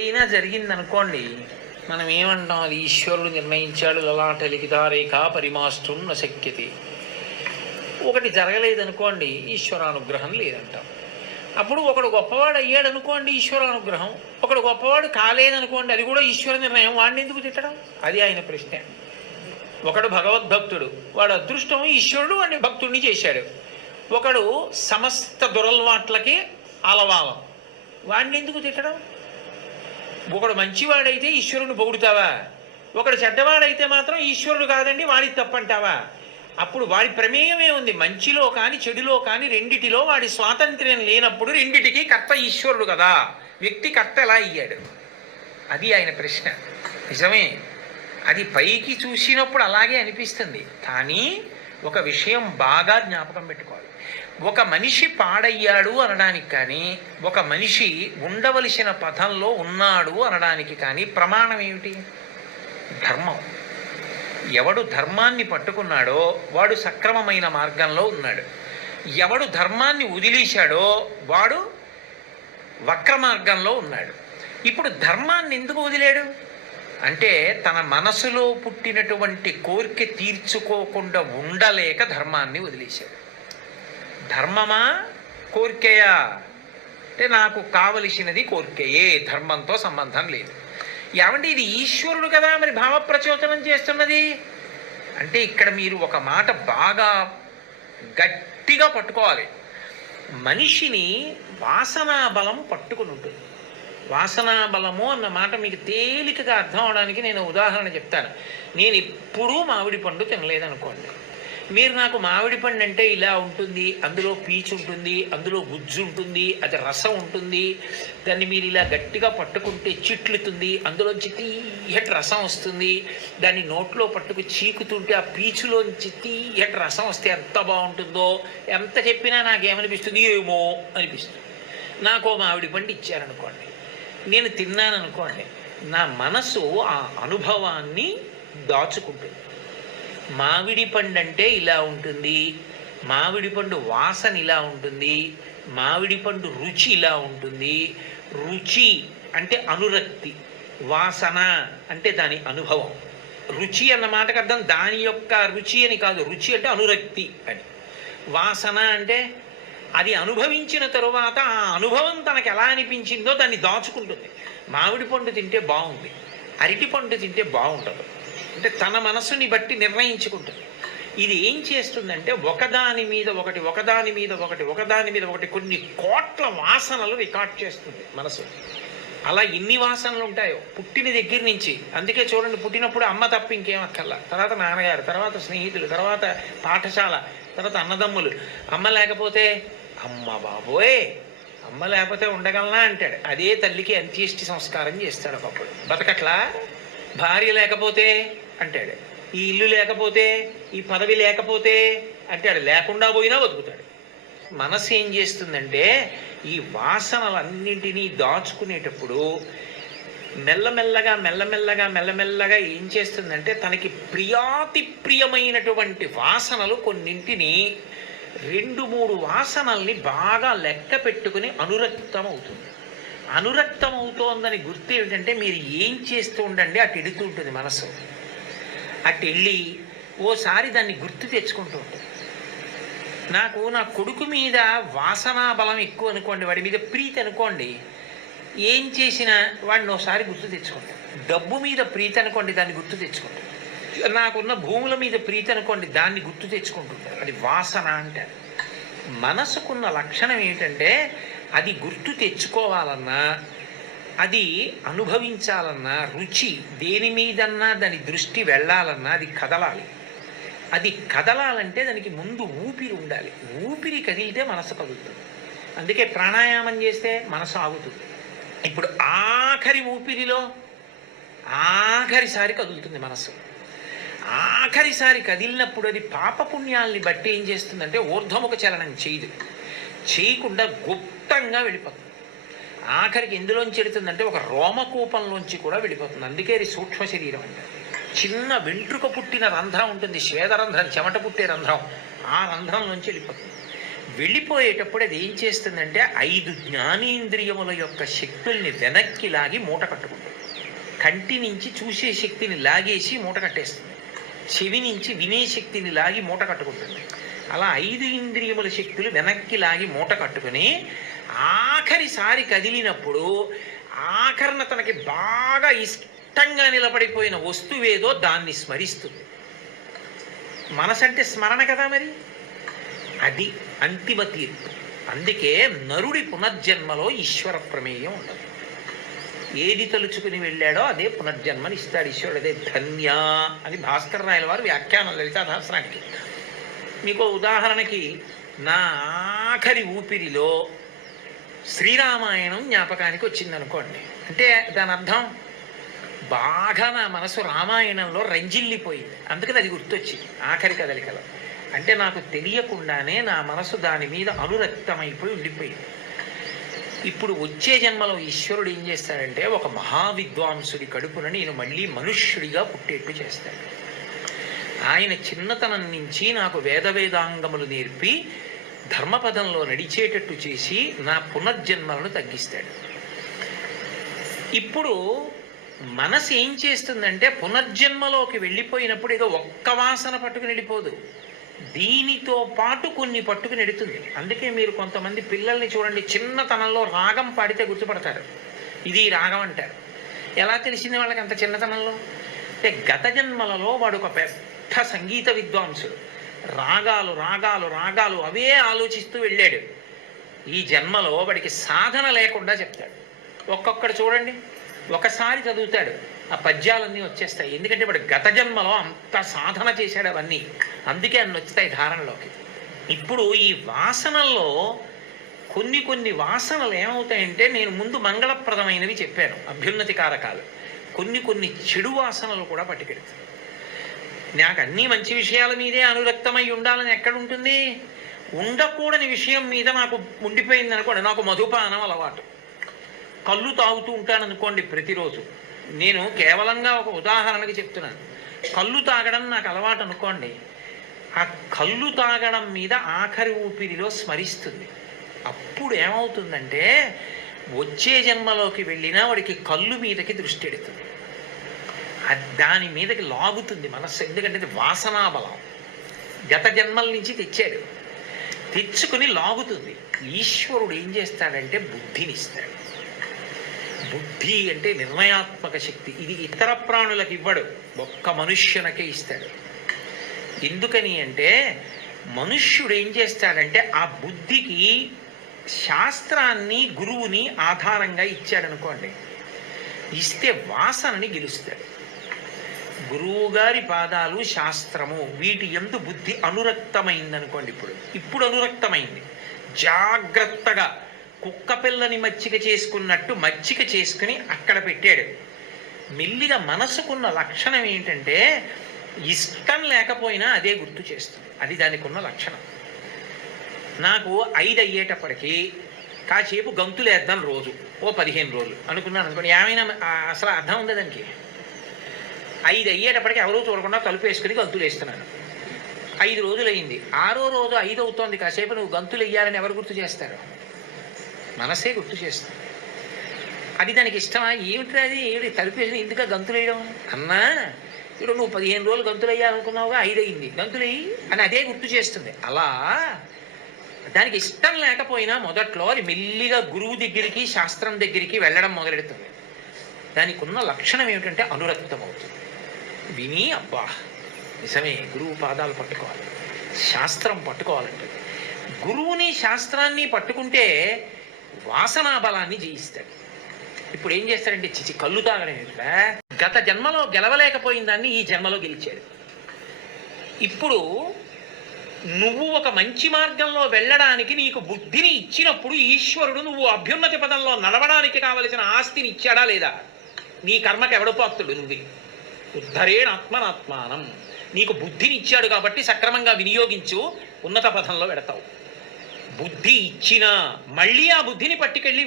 అయినా జరిగిందనుకోండి మనం ఏమంటాం అది ఈశ్వరుడు నిర్ణయించాడు లలాట లిఖితారేఖ పరిమాష్టం నశక్యతి ఒకటి జరగలేదనుకోండి ఈశ్వరానుగ్రహం లేదంటాం. అప్పుడు ఒకడు గొప్పవాడు అయ్యాడు అనుకోండి ఈశ్వరానుగ్రహం. ఒకడు గొప్పవాడు కాలేదనుకోండి అది కూడా ఈశ్వర నిర్ణయం. వాడిని ఎందుకు తిట్టడం? అది ఆయన ప్రశ్న. ఒకడు భగవద్భక్తుడు వాడు అదృష్టం ఈశ్వరుడు వాడిని భక్తుడిని చేశాడు. ఒకడు సమస్త దురలవాట్లకి అలవాలం. వాడిని ఎందుకు తిట్టడం? ఒకడు మంచివాడైతే ఈశ్వరుని పొగుడుతావా? ఒకడు చెడ్డవాడైతే మాత్రం ఈశ్వరుడు కాదండి వాడి తప్పంటావా? అప్పుడు వాడి ప్రమేయమే ఉంది. మంచిలో కానీ చెడులో కానీ రెండిటిలో వాడి స్వాతంత్ర్యం లేనప్పుడు రెండిటికి కర్త ఈశ్వరుడు కదా. వ్యక్తి కర్త ఎలా అయ్యాడు? అది ఆయన ప్రశ్న. నిజమే. అది పైకి చూసినప్పుడు అలాగే అనిపిస్తుంది. కానీ ఒక విషయం బాగా జ్ఞాపకం పెట్టుకోవాలి. ఒక మనిషి పాడయ్యాడు అనడానికి కానీ ఒక మనిషి ఉండవలసిన పథంలో ఉన్నాడు అనడానికి కానీ ప్రమాణం ఏమిటి? ధర్మం. ఎవడు ధర్మాన్ని పట్టుకున్నాడో వాడు సక్రమమైన మార్గంలో ఉన్నాడు. ఎవడు ధర్మాన్ని వదిలేశాడో వాడు వక్ర మార్గంలో ఉన్నాడు. ఇప్పుడు ధర్మాన్ని ఎందుకు వదిలాడు? అంటే తన మనసులో పుట్టినటువంటి కోరిక తీర్చుకోకుండా ఉండలేక ధర్మాన్ని వదిలేశాడు. ధర్మమా? కోరికయా? అంటే నాకు కావలసినది కోరికయే ధర్మంతో సంబంధం లేదు. ఏమంటే ఇది ఈశ్వరుడు కదా మరి భావ ప్రచోదనం చేస్తున్నది? అంటే ఇక్కడ మీరు ఒక మాట బాగా గట్టిగా పట్టుకోవాలి. మనిషిని వాసనా బలం పట్టుకుని ఉంటుంది. వాసనా బలము అన్న మాట మీకు తేలికగా అర్థం అవడానికి నేను ఉదాహరణ చెప్తాను. నేను ఎప్పుడూ మామిడి పండు తినలేదనుకోండి. మీరు నాకు మామిడి పండు అంటే ఇలా ఉంటుంది అందులో పీచు ఉంటుంది అందులో గుజ్జు ఉంటుంది అది రసం ఉంటుంది దాన్ని మీరు ఇలా గట్టిగా పట్టుకుంటే చిట్లుతుంది అందులోంచి తీయటి రసం వస్తుంది దాన్ని నోట్లో పట్టుకు చీకుతుంటే ఆ పీచులోంచి తీయటి రసం వస్తే ఎంత బాగుంటుందో ఎంత చెప్పినా నాకేమనిపిస్తుంది? ఏమో అనిపిస్తుంది. నాకు మామిడి పండు ఇచ్చారనుకోండి. నేను తిన్నాను అనుకోండి నా మనసు ఆ అనుభవాన్ని దాచుకుంటుంది. మామిడి పండు అంటే ఇలా ఉంటుంది మామిడి పండు వాసన ఇలా ఉంటుంది మామిడి పండు రుచి ఇలా ఉంటుంది. రుచి అంటే అనురక్తి వాసన అంటే దాని అనుభవం. రుచి అన్న మాటకు అర్థం దాని యొక్క రుచి అని కాదు రుచి అంటే అనురక్తి అని. వాసన అంటే అది అనుభవించిన తరువాత ఆ అనుభవం తనకు ఎలా అనిపించిందో దాన్ని దాచుకుంటుంది. మామిడి పండు తింటే బాగుంది. అరటి పండు తింటే బాగుండదు. అంటే తన మనసుని బట్టి నిర్ణయించుకుంటుంది. ఇది ఏం చేస్తుందంటే ఒకదాని మీద ఒకటి ఒకదాని మీద ఒకటి ఒకదాని మీద ఒకటి కొన్ని కోట్ల వాసనలు రికార్డ్ చేస్తుంది మనసు. అలా ఎన్ని వాసనలు ఉంటాయో పుట్టిన దగ్గర నుంచి. అందుకే చూడండి పుట్టినప్పుడు అమ్మ తప్ప ఇంకేం అక్కర్లా. తర్వాత నాన్నగారు తర్వాత స్నేహితులు తర్వాత పాఠశాల తర్వాత అన్నదమ్ములు. అమ్మ లేకపోతే అమ్మ బాబోయ్ అమ్మ లేకపోతే ఉండగలనా అంటాడు. అదే తల్లికి అంత్యేష్టి సంస్కారం చేస్తాడు ఒకప్పుడు. బతకట్లా? భార్య లేకపోతే? అంటాడు. ఈ ఇల్లు లేకపోతే? ఈ పదవి లేకపోతే? అంటాడు. లేకుండా పోయినా బతుకుతాడు. మనసు ఏం చేస్తుందంటే ఈ వాసనలన్నింటినీ దాచుకునేటప్పుడు మెల్లమెల్లగా మెల్లమెల్లగా మెల్లమెల్లగా ఏం చేస్తుందంటే తనకి ప్రియాతి ప్రియమైనటువంటి వాసనలు కొన్నింటిని రెండు మూడు వాసనల్ని బాగా లెక్క పెట్టుకుని అనురక్తం అవుతుంది అనురక్తం అవుతోందని గుర్తు ఏమిటంటే మీరు ఏం చేస్తూ ఉండండి అటు ఎడుతూ ఉంటుంది మనసు. అటు వెళ్ళి ఓసారి దాన్ని గుర్తు తెచ్చుకుంటూ ఉంటుంది. నాకు నా కొడుకు మీద వాసనా బలం ఎక్కువ అనుకోండి వాడి మీద ప్రీతి అనుకోండి ఏం చేసినా వాడిని ఒకసారి గుర్తు తెచ్చుకుంటాను డబ్బు మీద ప్రీతి అనుకోండి దాన్ని గుర్తు తెచ్చుకుంటాను నాకున్న భూముల మీద ప్రీతి అనుకోండి దాన్ని గుర్తు తెచ్చుకుంటుంటారు. అది వాసన అంటారు. మనసుకున్న లక్షణం ఏంటంటే అది గుర్తు తెచ్చుకోవాలన్నా అది అనుభవించాలన్నా రుచి దేని మీదన్నా దాని దృష్టి వెళ్ళాలన్నా అది కదలాలి. అది కదలాలంటే దానికి ముందు ఊపిరి ఉండాలి. ఊపిరి కదిలితే మనసు కదులుతుంది. అందుకే ప్రాణాయామం చేస్తే మనసు ఆగుతుంది. ఇప్పుడు ఆఖరి ఊపిరిలో ఆఖరిసారి కదులుతుంది మనసు. ఆఖరిసారి కదిలినప్పుడు అది పాపపుణ్యాల్ని బట్టి ఏం చేస్తుందంటే ఊర్ధముఖ చలనం చేయదు. చేయకుండా గుప్తంగా వెళ్ళిపోతుంది. ఆఖరికి ఎందులోంచి వెళుతుందంటే ఒక రోమకూపంలోంచి కూడా వెళ్ళిపోతుంది. అందుకే అది సూక్ష్మ శరీరం అంటే చిన్న వెంట్రుక పుట్టిన రంధ్రం ఉంటుంది. శ్వేతరంధ్రం చెమట పుట్టే రంధ్రం ఆ రంధ్రం నుంచి వెళ్ళిపోతుంది. వెళ్ళిపోయేటప్పుడు అది ఏం చేస్తుందంటే ఐదు జ్ఞానేంద్రియముల యొక్క శక్తుల్ని వెనక్కి లాగి మూట కట్టుకుంటుంది. కంటి నుంచి చూసే శక్తిని లాగేసి మూట కట్టేస్తుంది. చెవి నుంచి వినే శక్తిని లాగి మూట కట్టుకుంటుంది. అలా ఐదు ఇంద్రియముల శక్తులు వెనక్కి లాగి మూట కట్టుకుని ఆఖరిసారి కదిలినప్పుడు ఆఖరణ తనకి బాగా ఇష్టంగా నిలబడిపోయిన వస్తువేదో దాన్ని స్మరిస్తుంది. మనసంటే స్మరణ కదా మరి? అది అంతిమ తీర్పు. అందుకే నరుడి పునర్జన్మలో ఈశ్వర ప్రమేయం ఉండదు. ఏది తలుచుకుని వెళ్ళాడో అదే పునర్జన్మని ఇస్తాడు ఈశ్వరుడు. అదే ధన్య అని భాస్కర్ రాయల వారు వ్యాఖ్యానం లలితా సహస్రానికి మీకు ఉదాహరణకి నా ఆఖరి ఊపిరిలో శ్రీరామాయణం జ్ఞాపకానికి వచ్చింది అనుకోండి అంటే దాని అర్థం? బాగా నా మనసు రామాయణంలో రంజిల్లిపోయింది. అందుకని అది గుర్తొచ్చింది ఆఖరి కదలికలో. అంటే నాకు తెలియకుండానే నా మనసు దాని మీద అనురక్తమైపోయి ఉండిపోయింది. ఇప్పుడు వచ్చే జన్మలో ఈశ్వరుడు ఏం చేస్తాడంటే ఒక మహావిద్వాంసుడి కడుపున నేను మళ్ళీ మనుష్యుడిగా పుట్టేట్టు చేస్తాడు. ఆయన చిన్నతనం నుంచి నాకు వేద వేదాంగములు నేర్పి ధర్మపదంలో నడిచేటట్టు చేసి నా పునర్జన్మలను తగ్గిస్తాడు. ఇప్పుడు మనసు ఏం చేస్తుందంటే పునర్జన్మలోకి వెళ్ళిపోయినప్పుడు ఏదో ఒక్క వాసన పట్టుకుని వెళ్ళిపోదు. దీనితో పాటు కొన్ని పట్టుకుని ఎడుతుంది అందుకే మీరు కొంతమంది పిల్లల్ని చూడండి చిన్నతనంలో రాగం పాడితే గుర్తుపడతారు. ఇది రాగం అంటారు. ఎలా తెలిసింది వాళ్ళకి అంత చిన్నతనంలో? అంటే గత జన్మలలో వాడు ఒక పెద్ద సంగీత విద్వాంసుడు. రాగాలు రాగాలు రాగాలు అవే ఆలోచిస్తూ వెళ్ళాడు. ఈ జన్మలో వాడికి సాధన లేకుండా చెప్తాడు. ఒక్కొక్కడు చూడండి ఒకసారి చదువుతాడు. ఆ పద్యాలన్నీ వచ్చేస్తాయి. ఎందుకంటే వాడు గత జన్మలో అంత సాధన చేశాడు అవన్నీ. అందుకే అన్ని వచ్చుతాయి ధారణలోకి. ఇప్పుడు ఈ వాసనల్లో కొన్ని కొన్ని వాసనలు ఏమవుతాయంటే నేను ముందు మంగళప్రదమైనవి చెప్పాను అభ్యున్నతి కారకాలు. కొన్ని కొన్ని చెడు వాసనలు కూడా పట్టుకెడతాయి. నాకు అన్ని మంచి విషయాల మీదే అనురక్తమై ఉండాలని ఎక్కడ ఉంటుంది? ఉండకూడని విషయం మీద నాకు ఉండిపోయింది అనుకోండి నాకు మధుపానం అలవాటు. కళ్ళు తాగుతూ ఉంటాను అనుకోండి ప్రతిరోజు. నేను కేవలంగా ఒక ఉదాహరణకి చెప్తున్నాను. కళ్ళు తాగడం నాకు అలవాటు అనుకోండి. ఆ కళ్ళు తాగడం మీద ఆఖరి ఊపిరిలో స్మరిస్తుంది. అప్పుడు ఏమవుతుందంటే వచ్చే జన్మలోకి వెళ్ళినా వాడికి కళ్ళు మీదకి దృష్టి ఎడుతుంది. అది దాని మీదకి లాగుతుంది మనస్సు. ఎందుకంటే ఇది వాసనా బలం గత జన్మల నుంచి తెచ్చాడు. తెచ్చుకుని లాగుతుంది. ఈశ్వరుడు ఏం చేస్తాడంటే బుద్ధిని ఇస్తాడు బుద్ధి అంటే నిర్ణయాత్మక శక్తి. ఇది ఇతర ప్రాణులకు ఇవ్వడు. ఒక్క మనుష్యునకే ఇస్తాడు. ఎందుకని అంటే మనుష్యుడు ఏం చేస్తాడంటే ఆ బుద్ధికి శాస్త్రాన్ని గురువుని ఆధారంగా ఇచ్చాడనుకోండి. ఇస్తే వాసనని గెలుస్తాడు. గురువు గారి పాదాలు శాస్త్రము. వీటి ఎందు బుద్ధి అనురక్తమైందనుకోండి ఇప్పుడు. ఇప్పుడు అనురక్తమైంది. జాగ్రత్తగా కుక్క పిల్లని మచ్చిక చేసుకున్నట్టు మచ్చిక చేసుకుని అక్కడ పెట్టాడు. మెల్లిగా మనసుకున్న లక్షణం ఏంటంటే ఇష్టం లేకపోయినా అదే గుర్తు చేస్తుంది. అది దానికి ఉన్న లక్షణం. నాకు ఐదు అయ్యేటప్పటికీ కాసేపు గంతులు వేద్దాం రోజు. ఓ పదిహేను రోజులు. అనుకున్నాను అనుకోండి ఏమైనా అసలు అర్థం ఉంది దానికి? ఐదు అయ్యేటప్పటికి ఎవరూ చూడకుండా తలుపు వేసుకుని గంతులు వేస్తున్నాను. ఐదు రోజులు అయింది ఆరో రోజు ఐదు అవుతోంది కాసేపు నువ్వు గంతులు వేయాలని ఎవరు గుర్తు చేస్తారు? మనసే గుర్తు చేస్తుంది. అది దానికి ఇష్టమా? ఏమిటి అది? ఏమిటి? తలుపేసి ఎందుకు గంతులు వేయడం? అన్నా ఇప్పుడు నువ్వు పదిహేను రోజులు గంతులు వేయాలనుకున్నావుగా ఐదు అయింది గంతులు అని అదే గుర్తు చేస్తుంది. అలా దానికి ఇష్టం లేకపోయినా మొదట్లో అది మెల్లిగా గురువు దగ్గరికి శాస్త్రం దగ్గరికి వెళ్ళడం మొదలెడుతుంది. దానికి ఉన్న లక్షణం ఏమిటంటే అనురక్తం అవుతుంది విని అబ్బా నిజమే గురువు పాదాలు పట్టుకోవాలి. శాస్త్రం పట్టుకోవాలంటే గురువుని శాస్త్రాన్ని పట్టుకుంటే వాసనా బలాన్ని జయిస్తాడు ఇప్పుడు ఏం చేస్తాడంటే చిచి కళ్ళు తాగడం గత జన్మలో గెలవలేకపోయిన దాన్ని ఈ జన్మలో గెలిచాడు ఇప్పుడు నువ్వు ఒక మంచి మార్గంలో వెళ్ళడానికి నీకు బుద్ధిని ఇచ్చినప్పుడు ఈశ్వరుడు నువ్వు అభ్యున్నతి పదంలో నడవడానికి కావలసిన ఆస్తిని ఇచ్చాడా లేదా? నీ కర్మకి ఎవడు పాత్రుడు నువ్వే. ఉద్ధరేణ ఆత్మనాత్మానం. నీకు బుద్ధిని ఇచ్చాడు కాబట్టి సక్రమంగా వినియోగించు ఉన్నత పథంలో పెడతావు బుద్ధి ఇచ్చినా మళ్ళీ ఆ బుద్ధిని పట్టుకెళ్ళి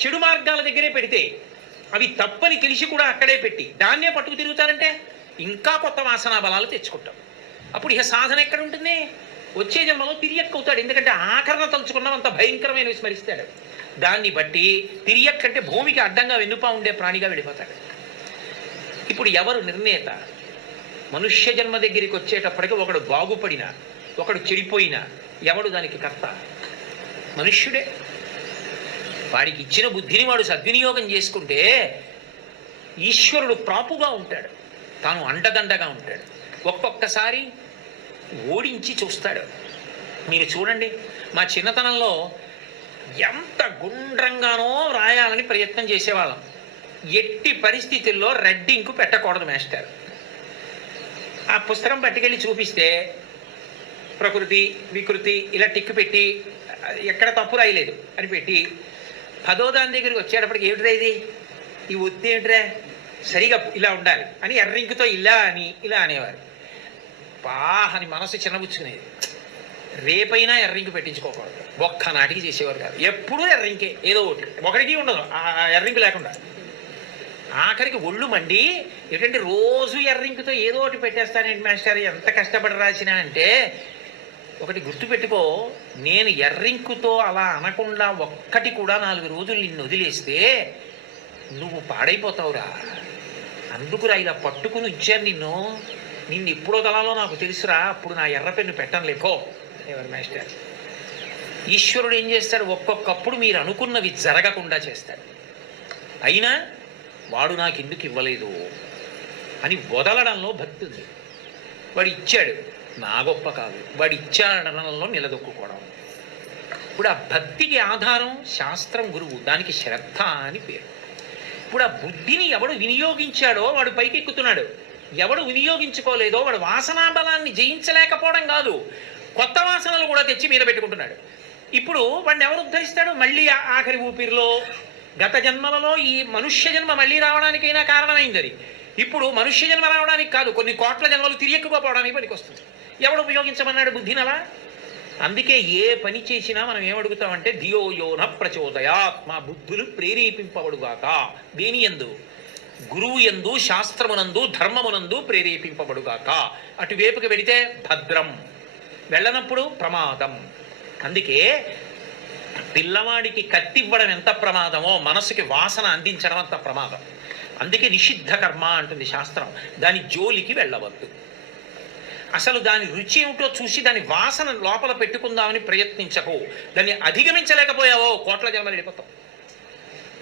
చెడు మార్గాల దగ్గరే పెడితే అవి తప్పని తెలిసి కూడా అక్కడే పెట్టి దాన్నే పట్టుకు తిరుగుతారంటే ఇంకా కొత్త వాసనా బలాలు తెచ్చుకుంటాం. అప్పుడు ఇక సాధన ఎక్కడ ఉంటుంది? వచ్చే జన్మలో తిరియక్కవుతాడు ఎందుకంటే ఎందుకంటే తలుచుకున్నాం అంత భయంకరమైన స్మరిస్తాడు దాన్ని బట్టి తిరియక్ అంటే భూమికి అడ్డంగా వెన్నుపా ఉండే ప్రాణిగా వెళ్ళిపోతాడు. ఇప్పుడు ఎవరు నిర్ణేత? మనుష్య జన్మ దగ్గరికి వచ్చేటప్పటికి ఒకడు బాగుపడిన ఒకడు చెడిపోయిన ఎవడు దానికి కర్త? మనుష్యుడే. వాడికి ఇచ్చిన బుద్ధిని వాడు సద్వినియోగం చేసుకుంటే ఈశ్వరుడు ప్రాపుగా ఉంటాడు. తాను అండదండగా ఉంటాడు. ఒక్కొక్కసారి ఓడించి చూస్తాడు. మీరు చూడండి మా చిన్నతనంలో ఎంత గుండ్రంగానో రాయాలని ప్రయత్నం చేసేవాళ్ళం. ఎట్టి పరిస్థితుల్లో రెడ్డింకు పెట్టకూడదు మేస్టర్. ఆ పుస్తకం పట్టుకెళ్ళి చూపిస్తే ప్రకృతి వికృతి ఇలా టిక్ పెట్టి ఎక్కడ తప్పు రాయలేదు అని పెట్టి పదో దాని దగ్గరికి వచ్చేటప్పటికి ఏమిటిరా ఇది? ఈ ఒత్తి ఏమిటిరా? సరిగా ఇలా ఉండాలి అని ఎర్రింకుతో ఇలా అని ఇలా అనేవారు. బా అని మనసు చిన్నబుచ్చుకునేది. రేపైనా ఎర్రింకు పెట్టించుకోకూడదు. ఒక్క నాటికి చేసేవారు కాదు. ఎప్పుడూ ఎర్రింకే ఏదో ఒకటి. ఒకరికి ఉండదు. ఆ ఎర్రింకు లేకుండా. ఆఖరికి ఒళ్ళు మండి ఏంటంటే రోజు ఎర్రింకుతో ఏదో ఒకటి పెట్టేస్తానేంటి మాస్టర్? ఎంత కష్టపడి రాసినా అంటే ఒకటి గుర్తుపెట్టుకో నేను ఎర్రింకుతో అలా అనకుండా ఒక్కటి కూడా నాలుగు రోజులు నిన్ను వదిలేస్తే నువ్వు పాడైపోతావురా. అందుకురా ఇలా పట్టుకుని ఉంచాను నిన్ను. నిన్ను ఎప్పుడో దళాలో నాకు తెలుసురా అప్పుడు నా ఎర్ర పెన్ను పెట్టను లేకో ఎవరి మాస్టర్? ఈశ్వరుడు ఏం చేస్తాడు? ఒక్కొక్కప్పుడు మీరు అనుకున్నవి జరగకుండా చేస్తాడు. అయినా వాడు నాకు ఎందుకు ఇవ్వలేదు అని వదలడంలో భక్తి ఉంది. వాడు ఇచ్చాడు. నా గొప్ప కాదు. వాడు ఇచ్చాడనడంలో నిలదొక్కుకోవడం. ఇప్పుడు ఆ భక్తికి ఆధారం శాస్త్రం గురువు. దానికి శ్రద్ధ అని పేరు. ఇప్పుడు ఆ బుద్ధిని ఎవడు వినియోగించాడో వాడు పైకి ఎక్కుతున్నాడు ఎవడు వినియోగించుకోలేదో వాడు వాసనా బలాన్ని జయించలేకపోవడం కాదు. కొత్త వాసనలు కూడా తెచ్చి మీద పెట్టుకుంటున్నాడు. ఇప్పుడు వాడిని ఎవరు ఉద్ధరిస్తాడు? మళ్ళీ ఆఖరి ఊపిరిలో. గత జన్మలలో ఈ మనుష్య జన్మ మళ్ళీ రావడానికైనా కారణమైంది అది. ఇప్పుడు మనుష్య జన్మ రావడానికి కాదు కొన్ని కోట్ల జన్మలు తిరియక్కుపోవడానికి పోవడానికి పనికొస్తుంది. ఎవడు ఉపయోగించమన్నాడు బుద్ధిని అలా అందుకే ఏ పని చేసినా మనం ఏమడుగుతామంటే ధియో యోన ప్రచోదయాత్ మా బుద్ధులు ప్రేరేపింపబడుగాక. దేని ఎందు గురువు ఎందు శాస్త్రమునందు ధర్మమునందు ప్రేరేపింపబడుగాక. అటువైపుకి వెడితే భద్రం వెళ్ళనప్పుడు ప్రమాదం. అందుకే పిల్లవాడికి కత్తివ్వడం ఎంత ప్రమాదమో మనసుకి వాసన అందించడం అంత ప్రమాదం. అందుకే నిషిద్ధ కర్మ అంటుంది శాస్త్రం. దాని జోలికి వెళ్ళవద్దు. అసలు దాని రుచి ఏమిటో చూసి దాని వాసన లోపల పెట్టుకుందామని ప్రయత్నించకు. దాన్ని అధిగమించలేకపోయావో కోట్ల జన్మలు వెళ్ళిపోతావు.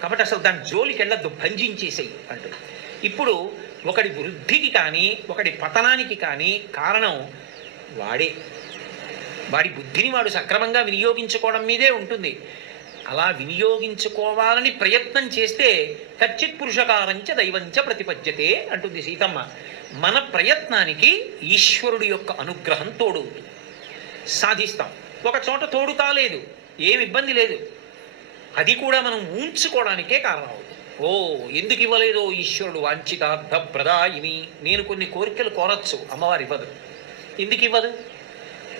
కాబట్టి అసలు దాని జోలికి వెళ్ళద్దు భంజించేసేయి అంటుంది ఇప్పుడు ఒకడి వృద్ధికి కానీ ఒకడి పతనానికి కానీ కారణం వాడే. వాడి బుద్ధిని వాడు సక్రమంగా వినియోగించుకోవడం మీదే ఉంటుంది. అలా వినియోగించుకోవాలని ప్రయత్నం చేస్తే కచ్చిత్ పురుషకారంచ దైవంచ ప్రతిపద్యతే అంటుంది సీతమ్మ. మన ప్రయత్నానికి ఈశ్వరుడి యొక్క అనుగ్రహం తోడు. సాధిస్తాం. ఒక చోట తోడు లేదు. ఏమి ఇబ్బంది లేదు. అది కూడా మనం ఉంచుకోవడానికే కారణం అవుతుంది. ఓ ఎందుకు ఇవ్వలేదో ఈశ్వరుడు వాంఛితార్థ ప్రదాయిని నేను కొన్ని కోరికలు కోరచ్చు. అమ్మవారు ఇవ్వదు. ఎందుకు ఇవ్వదు?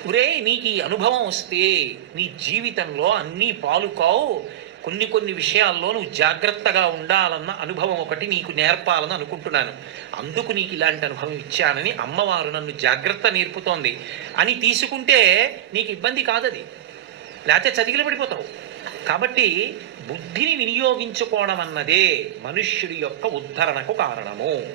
ఒరే నీకు ఈ అనుభవం వస్తే నీ జీవితంలో అన్నీ పాలు కావు కొన్ని కొన్ని విషయాల్లో నువ్వు జాగ్రత్తగా ఉండాలన్న అనుభవం ఒకటి నీకు నేర్పాలని అనుకుంటున్నాను. అందుకు నీకు ఇలాంటి అనుభవం ఇచ్చానని అమ్మవారు నన్ను జాగ్రత్త నేర్పుతోంది. అని తీసుకుంటే నీకు ఇబ్బంది కాదది. లేకపోతే చతికిలు పడిపోతావు. కాబట్టి బుద్ధిని వినియోగించుకోవడం అన్నదే మనుష్యుడి యొక్క ఉద్ధరణకు కారణము.